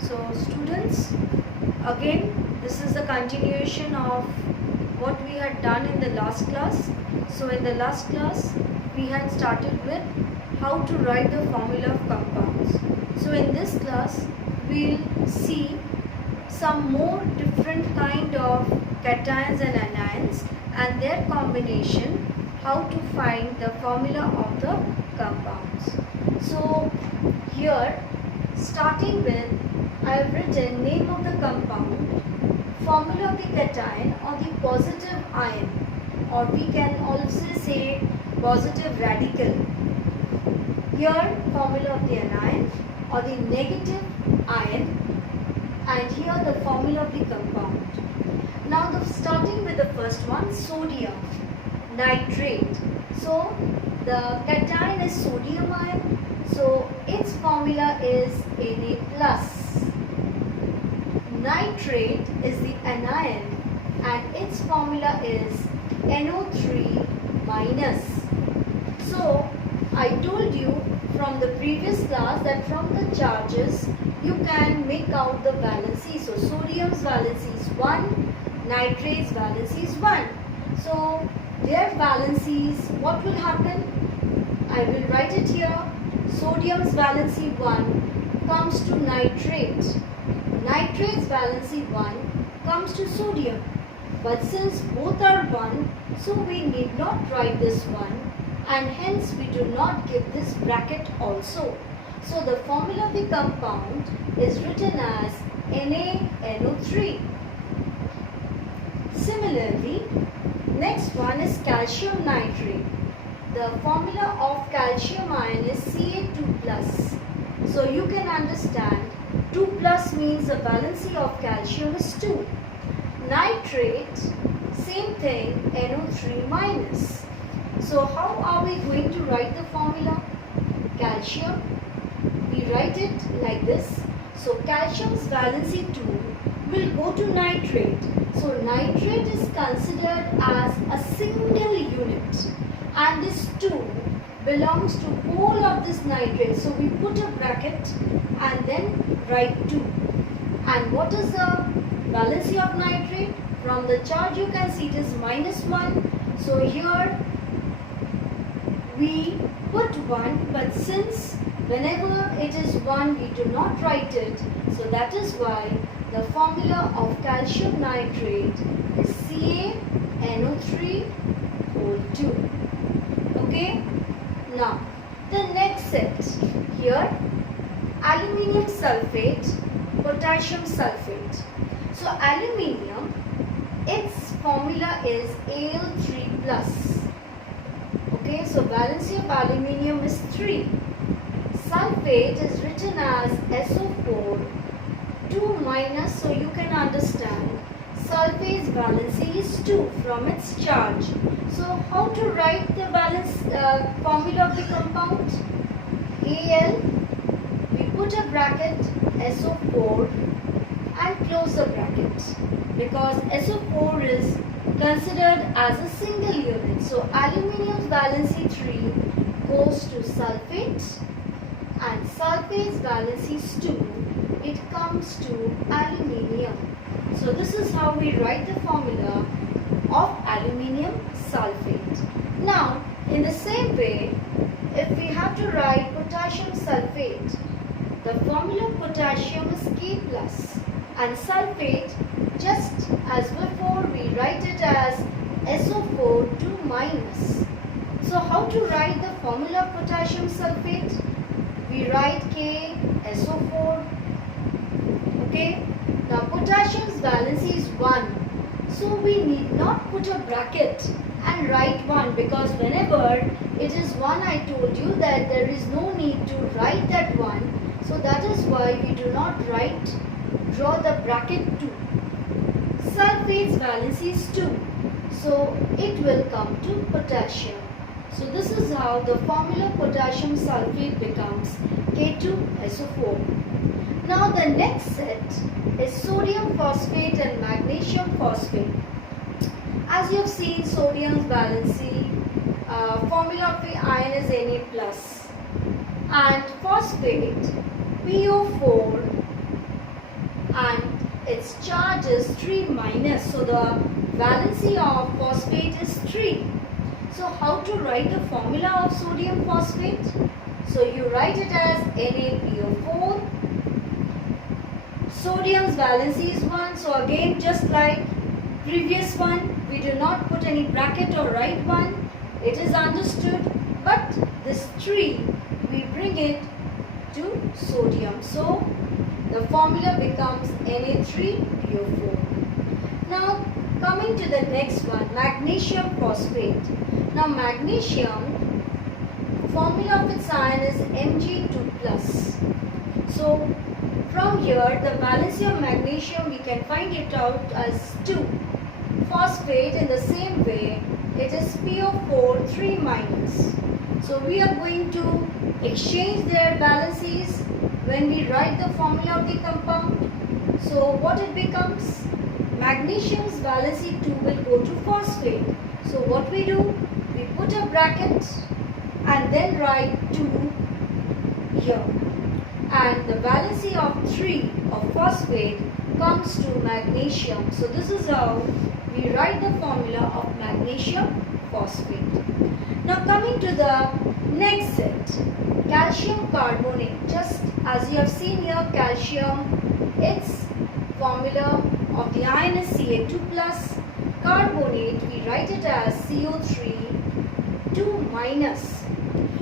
So students, again this is the continuation of what we had done in the last class. So in the last class we had started with how to write the formula of compounds. So in this class we'll see some more different kind of cations and anions and their combination, how to find the formula of the compounds. So here, starting with, I have written name of the compound, formula of the cation or the positive ion, or we can also say positive radical. Here formula of the anion or the negative ion, and here the formula of the compound. Now starting with the first one, sodium nitrate. So the cation is sodium ion, so its formula is Na plus. Nitrate is the anion and its formula is NO3 minus. So I told you from the previous class that from the charges you can make out the valency. So sodium's valency is 1, nitrate's valency is 1. So their valencies, what will happen? I will write it here. Sodium's valency 1 comes to nitrate. Nitrate's valency 1 comes to sodium. But since both are 1, so we need not write this 1, and hence we do not give this bracket also. So the formula of the compound is written as NaNO3. Similarly, next one is calcium nitrate. The formula of calcium ion is Ca2 plus. So you can understand 2 plus means the valency of calcium is 2. Nitrate, same thing, NO3 minus. So how are we going to write the formula? Calcium, we write it like this. So calcium's valency 2 will go to nitrate. So nitrate is considered as a single unit, and this 2 belongs to whole of this nitrate. So we put a bracket and then write 2. And what is the valency of nitrate? From the charge you can see it is -1. So here we put 1, but since whenever it is 1 we do not write it. So that is why the formula of calcium nitrate is CaNO3 whole 2. Okay. Now the next set here, aluminium sulfate, potassium sulfate. So aluminium, its formula is Al3 plus. Okay, so valency of aluminium is 3. Sulfate is written as SO4 2 minus, so you can understand sulfate's valency is 2 from its charge. So how to write the formula of the compound? Al, we put a bracket SO4 and close the bracket, because SO4 is considered as a single unit. So aluminium's valency 3 goes to sulfate and sulfate's valency is 2. It comes to aluminium. So this is how we write the formula of aluminium sulfate. Now in the same way, if we have to write potassium sulfate, the formula of potassium is K plus, and sulfate, just as before, we write it as SO4 2 minus. So how to write the formula of potassium sulfate? We write KSO4. Okay. Now potassium's valency is 1. So we need not put a bracket and write 1, because whenever it is 1, I told you that there is no need to write that 1. So that is why we do not draw the bracket 2. Sulfate's valency is 2. So it will come to potassium. So this is how the formula of potassium sulfate becomes K2SO4. Now the next set is sodium phosphate and magnesium phosphate. As you have seen, sodium's valency, formula of the ion is Na plus, and phosphate PO4 and its charge is 3 minus. So the valency of phosphate is 3. So how to write the formula of sodium phosphate? So you write it as NaPO4. Sodium's valency is 1. So again, just like previous one, we do not put any bracket or write 1. It is understood. But this 3, we bring it to sodium. So the formula becomes Na3PO4. Now coming to the next one, magnesium phosphate. Now magnesium, formula of its ion is Mg2+. So from here, the valency of magnesium, we can find it out as 2. Phosphate, in the same way, it is PO4 3 minus. So we are going to exchange their valencies when we write the formula of the compound. So what it becomes? Magnesium's valency 2 will go to phosphate. So what we do? We put a bracket and then write 2 here. And the valency of 3 of phosphate comes to magnesium. So this is how we write the formula of magnesium phosphate. Now coming to the next set, calcium carbonate. Just as you have seen here, calcium, its formula of the ion is Ca2+. Carbonate, we write it as CO3 2-.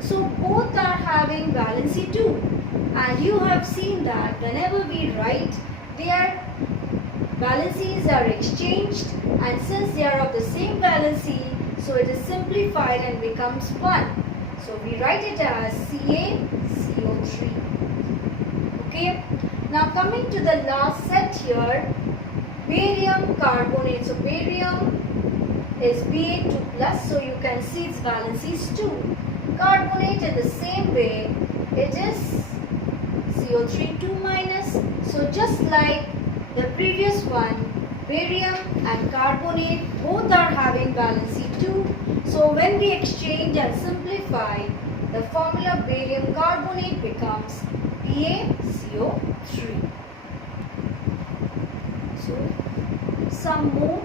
So both are having valency 2. And you have seen that whenever we write, their valencies are exchanged, and since they are of the same valency, so it is simplified and becomes 1. So we write it as CaCO3. Okay. Now coming to the last set here, barium carbonate. So barium is Ba2+, so you can see its valency is 2. Carbonate, in the same way, it is CO3 2-. So just like the previous one, barium and carbonate both are having valency 2. So when we exchange and simplify, the formula barium carbonate becomes BaCO3. So some more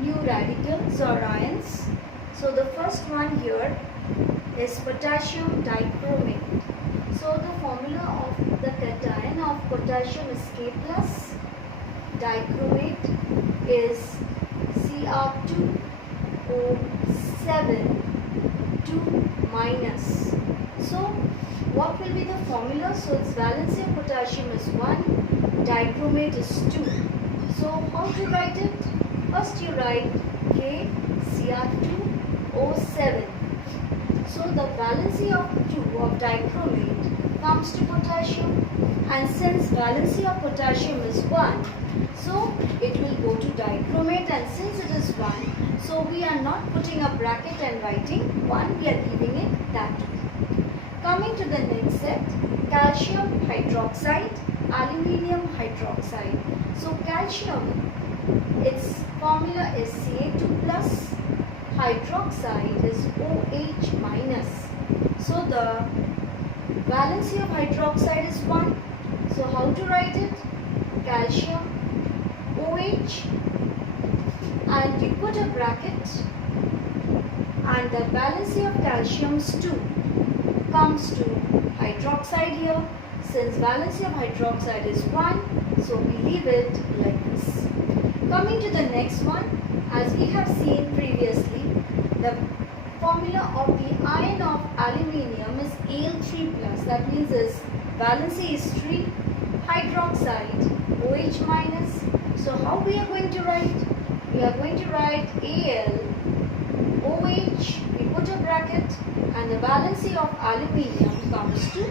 new radicals or ions. So the first one here is potassium dichromate. So the formula of the cation of potassium is K+. Dichromate is Cr2O7 2-. So what will be the formula? So its valency of potassium is 1, dichromate is 2. So how to write it? First you write KCr2O7. So the valency of 2 of dichromate comes to potassium, and since valency of potassium is 1, so it will go to dichromate, and since it is 1, so we are not putting a bracket and writing 1, we are leaving it that way. Coming to the next set, calcium hydroxide, aluminium hydroxide. So calcium, its formula is Ca2+, hydroxide is OH-. So the valency of hydroxide is 1. So how to write it? Calcium OH, and you put a bracket, and the valency of calcium is 2, comes to hydroxide here. Since valency of hydroxide is 1, so we leave it like this. Coming to the next one, as we have seen previously, the formula of the ion of aluminium is Al3+. That means its valency is 3, hydroxide OH-. So how we are going to write? We are going to write Al OH, we put a bracket, and the valency of aluminium comes to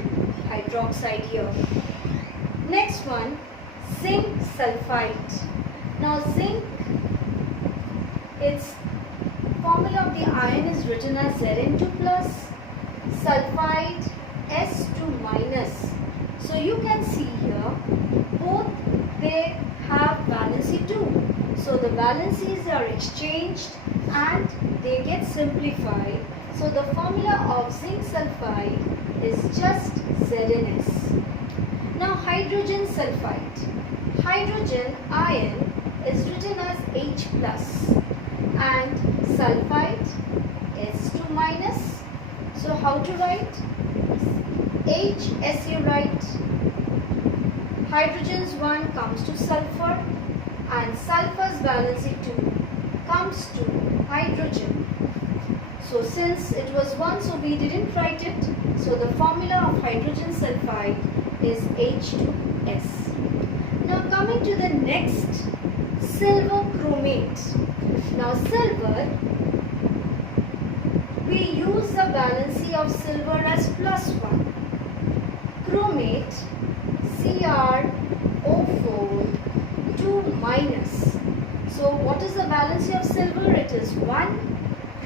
hydroxide here. Next one, zinc sulfite. Now zinc, its formula of the ion is written as Zn2+, sulfide S2-. So you can see here, both they have valency 2. So the valencies are exchanged and they get simplified. So the formula of zinc sulfide is just Zns. Now hydrogen sulfide. Hydrogen ion is written as H plus and sulfide is 2 minus. So how to write? H as you write. Hydrogen's 1 comes to sulfur and sulfur's valency 2 comes to hydrogen. So since it was 1, so we didn't write it. So the formula of hydrogen sulfide is H2S. Now coming to the next, silver chromate. Now silver, we use the valency of silver as +1. Chromate, Cr(O4) 2 minus. So what is the valency of silver? It is 1.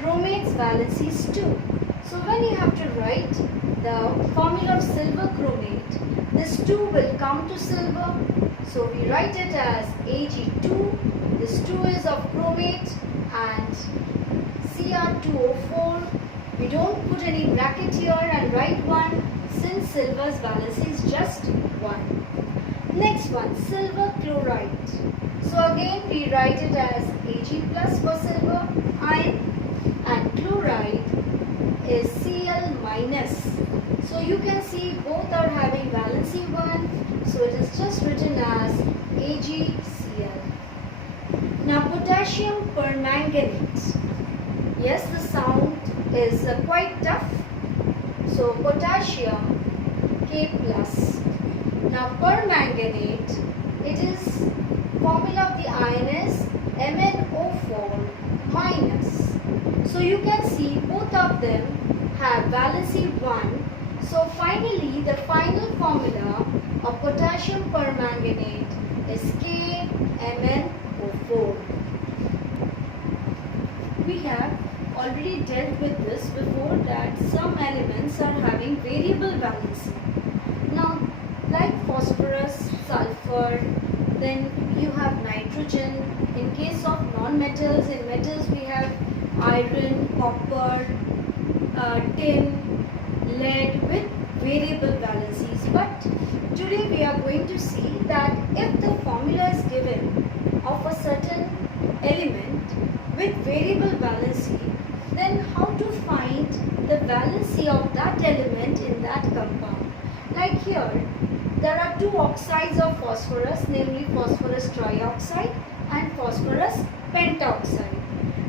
Chromate's valency is 2. So when you have to write the formula of silver chromate, this 2 will come to silver. So we write it as Ag2. This 2 is of chromate and Cr2O4. We don't put any bracket here and write 1 since silver's valency is just 1. Next one, silver chloride. So again we write it as Ag plus for silver ion and chloride is Cl minus. So you can see both are having valency 1. So it is just written as AgCl. Now potassium permanganate. Yes, the sound is quite tough. So potassium K plus. Now permanganate, it is formula of the ion is MnO4 minus. So you can see both of them have valency 1. So finally the final formula of potassium permanganate is KMnO4. We have already dealt with this before that some elements are having variable valency. Now like phosphorus, sulfur, then you have nitrogen. In case of non-metals, in metals we have iron, copper, tin, lead with variable valencies. But today we are going to see that if the formula is given of a certain element with variable valency, then how to find the valency of that element in that compound. Like here, there are 2 oxides of phosphorus, namely phosphorus trioxide and phosphorus pentoxide.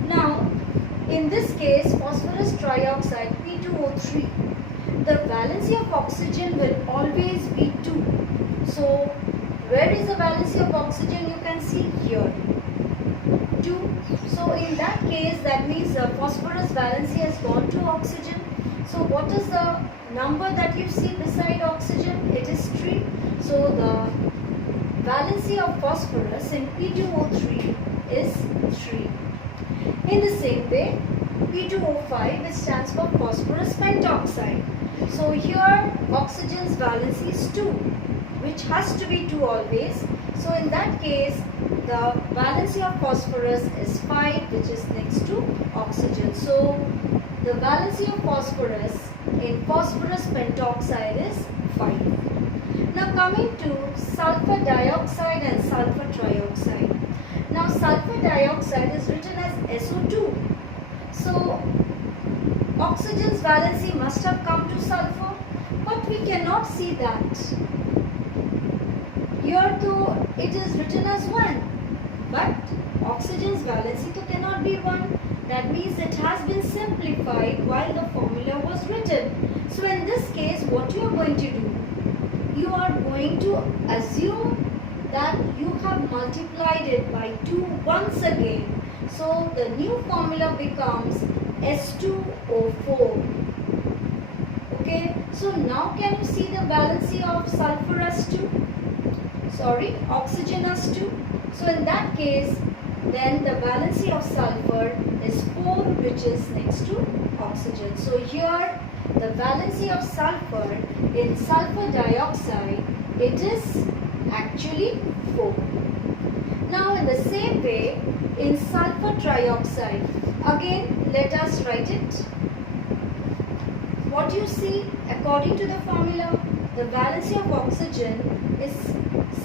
Now, in this case, phosphorus trioxide P2O3, the valency of oxygen will always be 2. So, where is the valency of oxygen? You can see here, 2. So, in that case, that means the phosphorus valency has gone to oxygen. So, what is the number that you see beside oxygen? It is 3. So, the valency of phosphorus in P2O3 is 3. In the same way, P2O5, which stands for phosphorus pentoxide. So, here oxygen's valency is 2, which has to be 2 always. So, in that case, the valency of phosphorus is 5, which is next to oxygen. So, the valency of phosphorus in phosphorus pentoxide is 5. Now coming to sulfur dioxide and sulphur trioxide. Now sulfur dioxide is written as SO2. So oxygen's valency must have come to sulfur, but we cannot see that. Here though it is written as 1, but oxygen's valency though cannot be 1. That means it has been simplified while the formula was written. So in this case, what you are going to do? You are going to assume that you have multiplied it by 2 once again. So the new formula becomes S2O4. Okay, so now can you see the valency of sulfur as 2? Sorry, oxygen as 2. So in that case, then the valency of sulfur is 4, which is next to oxygen. So here the valency of sulfur in sulfur dioxide, it is actually 4. Now in the same way, in sulphur trioxide, again let us write it. What you see according to the formula, the valency of oxygen is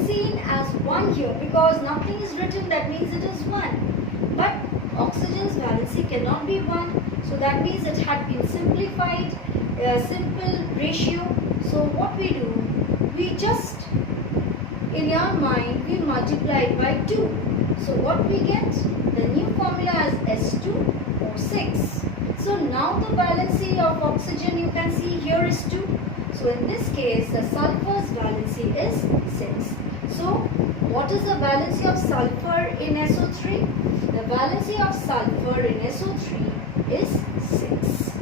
seen as 1 here because nothing is written, that means it is 1. But oxygen's valency cannot be 1, so that means it had been simplified, a simple ratio. So what we do, we just in your mind we multiply it by 2. So what we get? The new formula is S2O6. So now the valency of oxygen you can see here is 2. So in this case the sulfur's valency is 6. So what is the valency of sulfur in SO3? The valency of sulfur in SO3 is 6.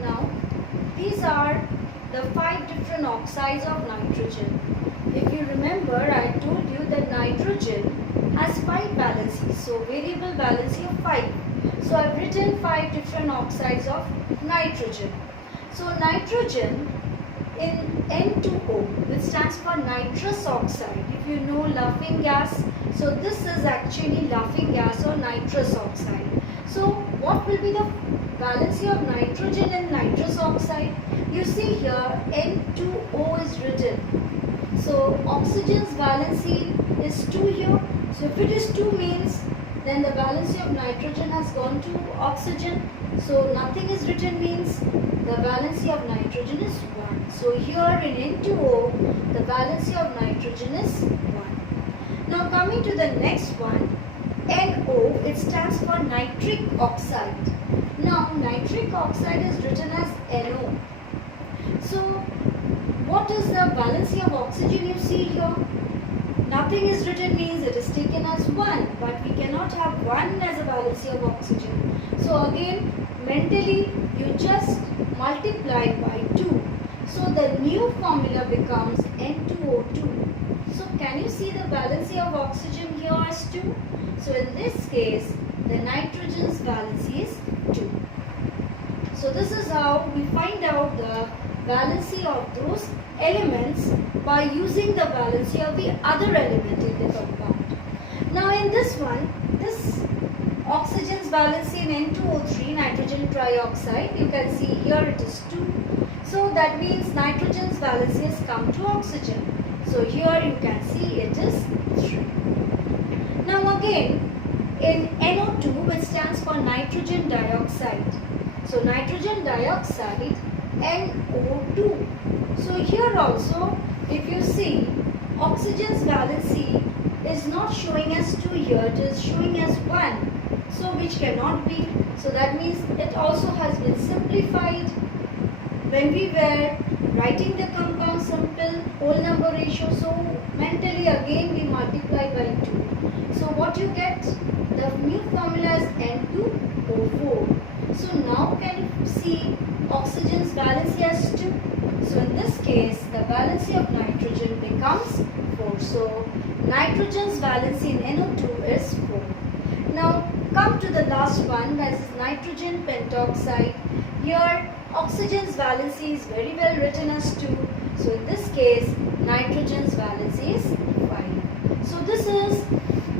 Now these are the 5 different oxides of nitrogen. If you remember, I told you that nitrogen has 5 valencies, so variable valency of 5. So I've written 5 different oxides of nitrogen. So nitrogen in N2O, which stands for nitrous oxide. If you know laughing gas, so this is actually laughing gas or nitrous oxide. So what will be the valency of nitrogen in nitrous oxide? You see here N2O is written. So oxygen's valency is 2 here. So if it is 2 means then the valency of nitrogen has gone to oxygen. So nothing is written means the valency of nitrogen is 1. So here in N2O the valency of nitrogen is 1. Now coming to the next one, NO, it stands for nitric oxide. Now nitric oxide is written as NO. So what is the valency of oxygen you see here? Nothing is written means it is taken as 1, but we cannot have 1 as a valency of oxygen. So again mentally you just multiply by 2. So the new formula becomes N2O2. So can you see the valency of oxygen here as 2? So in this case the nitrogen's valency is 2. So this is how we find out the valency of those elements by using the valency of the other element in the compound. Now in this one, this oxygen's valency in N2O3, nitrogen trioxide, you can see here it is 2. So that means nitrogen's valency has come to oxygen. So here you can see it is 3. Now again in NO2, which stands for nitrogen dioxide. So nitrogen dioxide NO2. So here also if you see oxygen's valency is not showing as 2 here, it is showing as 1. So which cannot be. So that means it also has been simplified. When we were writing the compound simple whole number ratio, so mentally again we multiply by 2. So what you get? The new formula is N2O4. So now can you see oxygen's valency as 2? So in this case the valency of nitrogen becomes 4. So nitrogen's valency in NO2 is 4. Now come to the last one, that is nitrogen pentoxide. Here oxygen's valency is very well written as 2. So in this case nitrogen's valency is 5. So this is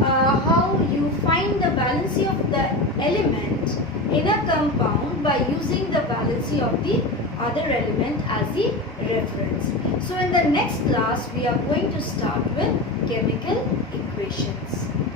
how you find the valency of the element in a compound by using the valency of the other element as the reference. So in the next class we are going to start with chemical equations.